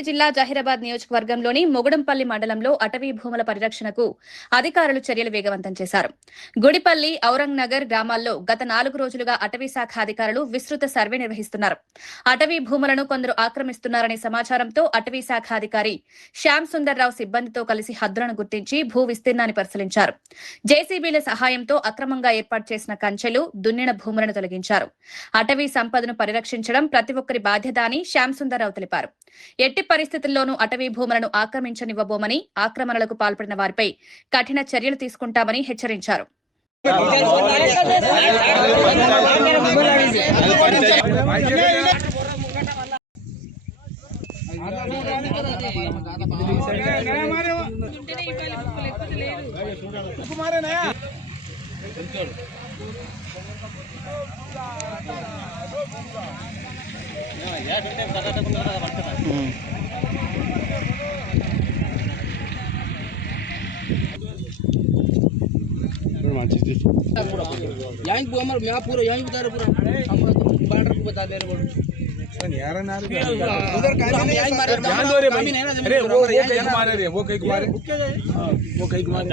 రంగారెడ్డి జిల్లా జహీరాబాద్ నియోజకవర్గంలోని మొగుడంపల్లి మండలంలో అటవీ భూముల పరిరక్షణకు అధికారులు చర్యలు వేగవంతం చేశారు. గుడిపల్లి, ఔరంగ్ నగర్ గ్రామాల్లో గత 4 రోజులుగా అటవీ శాఖ అధికారులు విస్తృత సర్వే నిర్వహిస్తున్నారు. అటవీ భూములను కొందరు ఆక్రమిస్తున్నారనే సమాచారంతో అటవీ శాఖ అధికారి శ్యామ్ సుందర్ రావు సిబ్బందితో కలిసి హద్దులను గుర్తించి భూ విస్తీర్ణాన్ని పరిశీలించారు. జేసీబీల సహాయంతో అక్రమంగా ఏర్పాటు చేసిన కంచెలు, దున్నిన భూములను తొలగించారు. అటవీ సంపదను పరిరక్షించడం ప్రతి ఒక్కరి బాధ్యత అని శ్యామ్ సుందర్ రావు తెలిపారు. ఎట్టి పరిస్థితుల్లోనూ అటవీ భూములను ఆక్రమించనివ్వబోమని, ఆక్రమణలకు పాల్పడిన వారిపై కఠిన చర్యలు తీసుకుంటామని హెచ్చరించారు. यहीं को हमारे यहाँ पूरा यहीं बता रहे पूरा हम बार्डर को बता दे रहे उधर यहीं मारे अरे वो कहीं मारे रे वो कहीं मारे वो कहीं मारे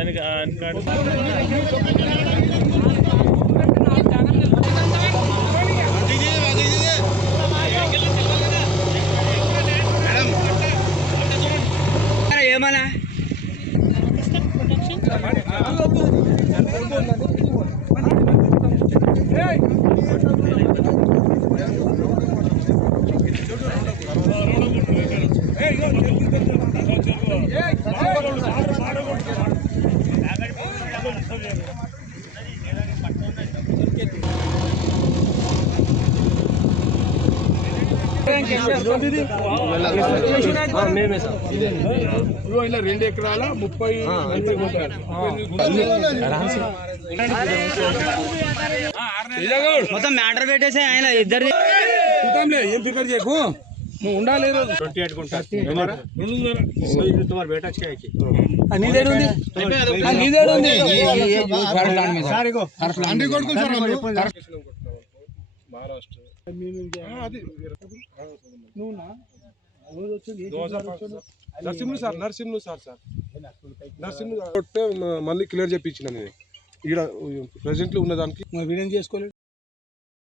ఏమన్నా ఇలా 2 ఎకరాల 30 మొత్తం మ్యాటర్ పెట్టేసి ఆయన ఇద్దరు చూద్దాంలే ఏం ఫికర్ చేయకు నువ్వు ఉండాలి 28 గుంటా तुम्हारा बेटा क्या है नीदेड़ ఉంది नीदेड़ ఉంది సార్ ఇగో అండి కొడుకు సార్ మహారాష్ట్ర నర్సింహులు మళ్ళీ క్లియర్ చేయించిన ఇక్కడ ప్రెసెంట్లో ఉన్నదానికి వీడియో చేసుకోలేదు.